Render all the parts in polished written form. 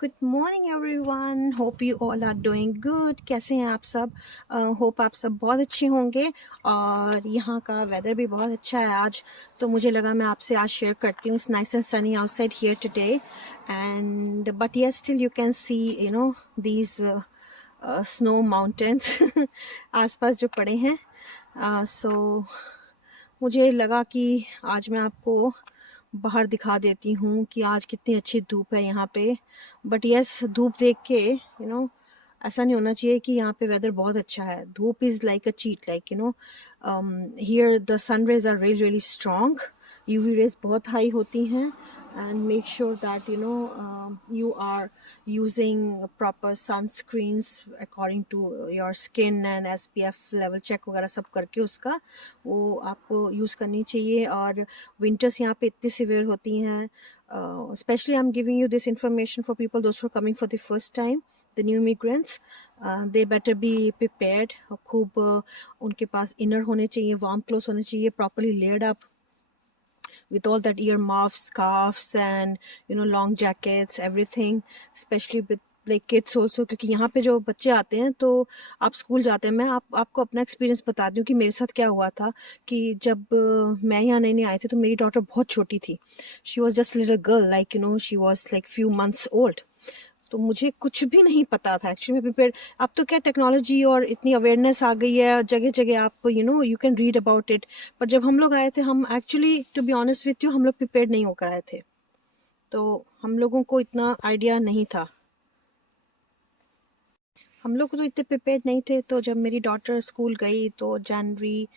Good morning everyone, hope you all are doing good. कैसे हैं आप सब? होप आप सब बहुत अच्छे होंगे। और यहाँ का वेदर भी बहुत अच्छा है आज, तो मुझे लगा मैं आपसे आज शेयर करती हूँ। It's nice and Sunny outside here today, and but yes still you can see these snow mountains आसपास जो पड़े हैं। सो मुझे लगा कि आज मैं आपको बाहर दिखा देती हूँ कि आज कितनी अच्छी धूप है यहाँ पे। बट यस, धूप देख के ऐसा नहीं होना चाहिए कि यहाँ पे वेदर बहुत अच्छा है। Dhoop is like a cheat, like here the sun rays are really really strong. UV rays बहुत हाई होती हैं, and make sure that you are using proper sunscreens according to your skin, and SPF level check वगैरह सब करके उसका वो आपको use करनी चाहिए। और विंटर्स यहाँ पे इतनी सिवियर होती हैं, specially I am giving you this information for people those who are coming for the first time, the new immigrants. They better be prepared. खूब उनके पास इनर होने चाहिए, वार्म क्लोथ्स होने चाहिए, properly layered up with all that earmuffs, scarves, and long jackets, everything, especially with like kids also, क्योंकि यहाँ पे जो बच्चे आते हैं तो आप स्कूल जाते हैं। मैं आपको अपना एक्सपीरियंस बताती हूँ कि मेरे साथ क्या हुआ था। कि जब मैं यहाँ नई नई आई थी तो मेरी डॉटर बहुत छोटी थी। She was just little girl, like she was like few months old. तो मुझे कुछ भी नहीं पता था एक्चुअली में प्रिपेयर। अब तो क्या टेक्नोलॉजी और इतनी अवेयरनेस आ गई है, और जगह जगह आप you can read about it. पर जब हम लोग आए थे, हम actually to be honest with you, हम लोग प्रिपेयर नहीं होकर आए थे, तो हम लोगों को इतना आइडिया नहीं था। हम लोग तो इतने प्रिपेयर्ड नहीं थे। तो जब मेरी डॉटर स्कूल गई तो जनवरी,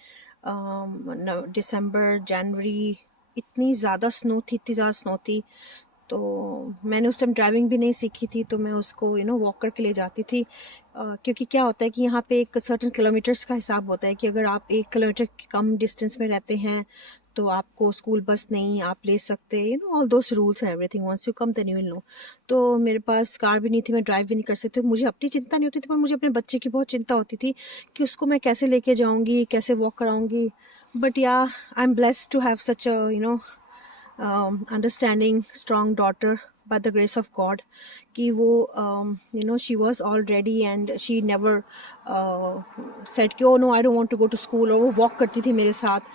दिसंबर, जनवरी, इतनी ज़्यादा स्नो थी, इतनी ज़्यादा स्नो थी। तो मैंने उस टाइम ड्राइविंग भी नहीं सीखी थी, तो मैं उसको वॉक करके ले जाती थी। क्योंकि क्या होता है कि यहाँ पे एक सर्टेन किलोमीटर्स का हिसाब होता है कि अगर आप 1 किलोमीटर कम डिस्टेंस में रहते हैं तो आपको स्कूल बस नहीं आप ले सकते। All those rules and everything, once you come then you will know. तो मेरे पास कार भी नहीं थी, मैं ड्राइव भी नहीं कर सकती। मुझे अपनी चिंता नहीं होती थी, पर मुझे अपने बच्चे की बहुत चिंता होती थी कि उसको मैं कैसे लेके जाऊँगी, कैसे वॉक कराऊँगी। But yeah, I am blessed to have such understanding strong daughter by the grace of God, कि वो she was all ready and she never said कि oh no I don't want to go to school, और वो walk करती थी मेरे साथ।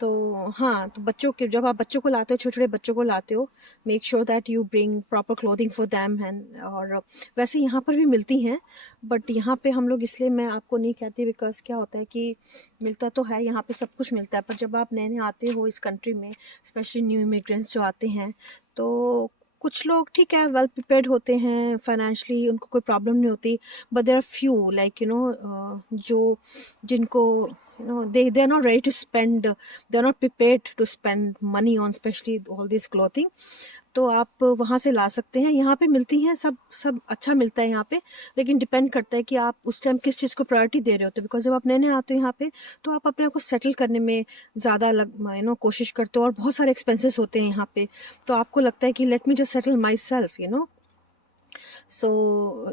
तो हाँ, तो बच्चों के, जब आप बच्चों को लाते हो, छोटे छोटे बच्चों को लाते हो, make sure that you bring proper clothing for them. And और वैसे यहाँ पर भी मिलती हैं, बट यहाँ पे हम लोग, इसलिए मैं आपको नहीं कहती बिकॉज क्या होता है कि मिलता तो है, यहाँ पे सब कुछ मिलता है, पर जब आप नए नए आते हो इस कंट्री में, स्पेशली न्यू इमिग्रेंट्स जो आते हैं, तो कुछ लोग ठीक है वेल प्रिपेयर्ड होते हैं फाइनेंशियली, उनको कोई प्रॉब्लम नहीं होती। But there are few like जो जिनको they are not ready to spend, they are not prepared to spend money on especially all this clothing। तो आप वहाँ से ला सकते हैं, यहाँ पे मिलती हैं, सब सब अच्छा मिलता है यहाँ पे। लेकिन डिपेंड करता है कि आप उस टाइम किस चीज़ को प्रायोरिटी दे रहे होते हो। बिकॉज जब आप नए नए आते हो यहाँ पे, तो आप अपने आप को सेटल करने में ज़्यादा कोशिश करते हो, और बहुत सारे एक्सपेंसेस होते हैं यहाँ पे। तो आपको लगता है कि let me just settle my self so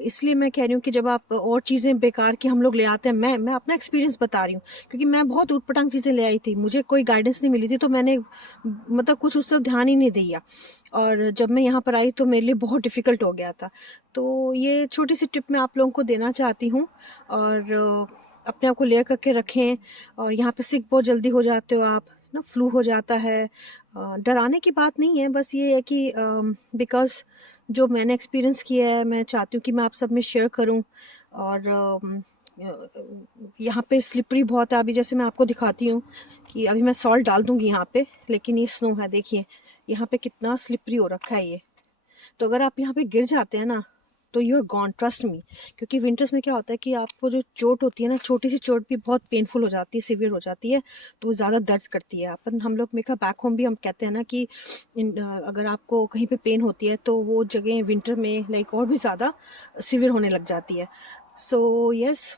इसलिए मैं कह रही हूँ कि जब आप और चीज़ें बेकार की हम लोग ले आते हैं, मैं अपना एक्सपीरियंस बता रही हूँ, क्योंकि मैं बहुत ऊटपटांग चीज़ें ले आई थी, मुझे कोई गाइडेंस नहीं मिली थी, तो मैंने मतलब कुछ उस पर ध्यान ही नहीं दिया। और जब मैं यहाँ पर आई तो मेरे लिए बहुत डिफ़िकल्ट हो गया था। तो ये छोटी सी टिप मैं आप लोगों को देना चाहती हूँ। और अपने आप को लेयर करके रखें। और यहाँ पे सिक बहुत जल्दी हो जाते हो आप, फ्लू हो जाता है। डराने की बात नहीं है, बस ये है कि बिकॉज़ जो मैंने एक्सपीरियंस किया है, मैं चाहती हूँ कि मैं आप सब में शेयर करूँ। और यहाँ पे स्लिपरी बहुत है। अभी जैसे मैं आपको दिखाती हूँ कि अभी मैं सॉल्ट डाल दूँगी यहाँ पे, लेकिन ये स्नो है, देखिए यहाँ पे कितना स्लिपरी हो रखा है ये। तो अगर आप यहाँ पे गिर जाते हैं ना, तो you are gone, trust me. क्योंकि विंटर्स में क्या होता है कि आपको जो चोट होती है ना, छोटी सी चोट भी बहुत पेनफुल हो जाती है, सिवियर हो जाती है, तो वो ज़्यादा दर्द करती है। अपन हम लोग मेरा बैक होम भी हम कहते हैं ना कि अगर आपको कहीं पे पेन होती है तो वो जगह विंटर में लाइक और भी ज़्यादा सिवियर होने लग जाती है। So yes,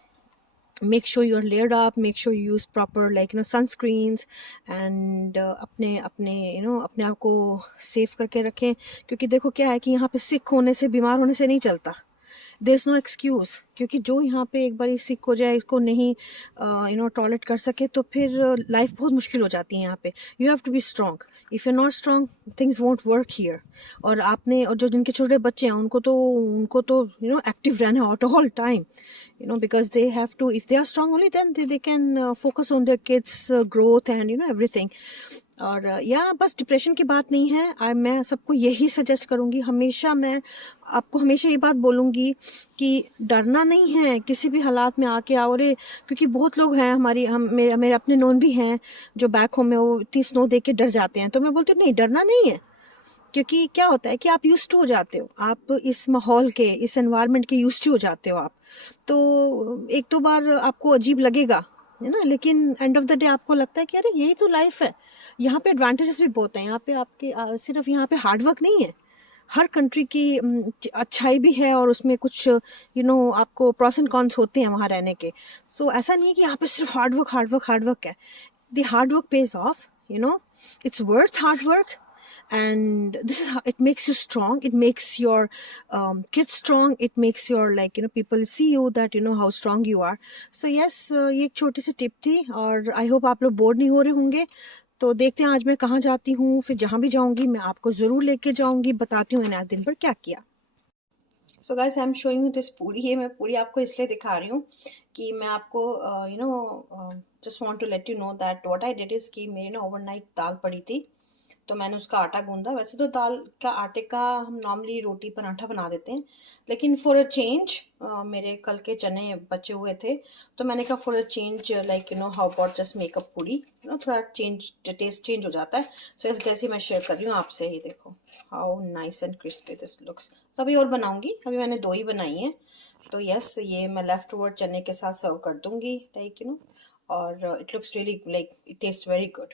make sure you're layered up, make sure you use proper sunscreens, and अपने अपने अपने आप को सेफ करके रखें। क्योंकि देखो क्या है कि यहाँ पे सिक होने से, बीमार होने से नहीं चलता। देयर इज़ नो एक्सक्यूज़, क्योंकि जो यहाँ पे एक बार सिक हो जाए, इसको नहीं टॉलरेट कर सके, तो फिर लाइफ बहुत मुश्किल हो जाती है यहाँ पे. You have to be strong. If you not strong, things won't work here. और जो जिनके छोटे बच्चे हैं, उनको तो एक्टिव रहना है all time, because they have to, if they are strong only, then they can focus on their kids growth and everything. और या बस डिप्रेशन की बात नहीं है. मैं सबको यही सजेस्ट करूँगी, हमेशा मैं आपको हमेशा ये बात बोलूँगी कि डरना नहीं है किसी भी हालात में आके आओ रे. क्योंकि बहुत लोग हैं मेरे अपने नोन भी हैं जो बैक होम में वो इतनी स्नो देख के डर जाते हैं. तो मैं बोलती हूँ नहीं, डरना नहीं है. क्योंकि क्या होता है कि आप यूज्ड हो जाते हो, आप इस माहौल के, इस एनवायरनमेंट के यूज्ड हो जाते हो आप. तो एक दो बार आपको अजीब लगेगा, है ना, लेकिन एंड ऑफ द डे आपको लगता है कि अरे यही तो लाइफ है. यहाँ पे एडवांटेजेस भी बहुत हैं. यहाँ पे आपके सिर्फ यहाँ पे हार्ड वर्क नहीं है. हर कंट्री की अच्छाई भी है और उसमें कुछ आपको प्रोस एंड कॉन्स होते हैं वहाँ रहने के. सो ऐसा नहीं है कि यहाँ पे सिर्फ हार्ड वर्क है. The hard work pays off, it's worth hard work. And this is how it makes you strong. It makes your kids strong. It makes your, people see you that how strong you are. So yes, ये एक छोटी सी tip थी और I hope आप लोग bore नहीं हो रहे होंगे. तो देखते हैं आज मैं कहाँ जाती हूँ. फिर जहाँ भी जाऊँगी मैं आपको ज़रूर लेके जाऊँगी, बताती हूँ मैंने आज दिन भर क्या किया. So guys, I am showing you this पूरी. ये मैं पूरी आपको इसलिए दिखा रही हूँ कि मैं आपको just want to let you know that what I did is कि मेरी ना ओवरनाइट दाल पड़ी थी, तो मैंने उसका आटा गूंदा. वैसे तो दाल का आटे का हम नॉर्मली रोटी पराठा बना देते हैं, लेकिन फॉर अ चेंज मेरे कल के चने बचे हुए थे, तो मैंने कहा for a change how about just make a पूरी, थोड़ा चेंज, टेस्ट चेंज हो जाता है. सो इस जैसे मैं शेयर कर रही हूँ आपसे. ही देखो how nice and crispy this looks. अभी और बनाऊंगी, अभी मैंने 2 ही बनाई हैं. तो यस, ये मैं लेफ्ट ओवर चने के साथ सर्व कर दूंगी, और it looks really like it taste very good.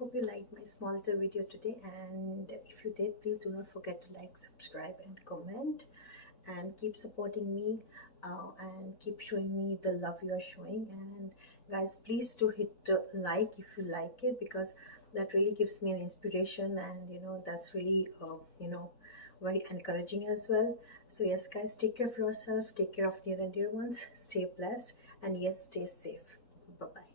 Hope you liked my small little video today, and if you did, please do not forget to like, subscribe and comment, and keep supporting me and keep showing me the love you are showing. And guys, please do hit like if you like it, because that really gives me an inspiration, and that's really very encouraging as well. So yes guys, take care of yourself, take care of near and dear ones, stay blessed, and yes, stay safe. Bye bye.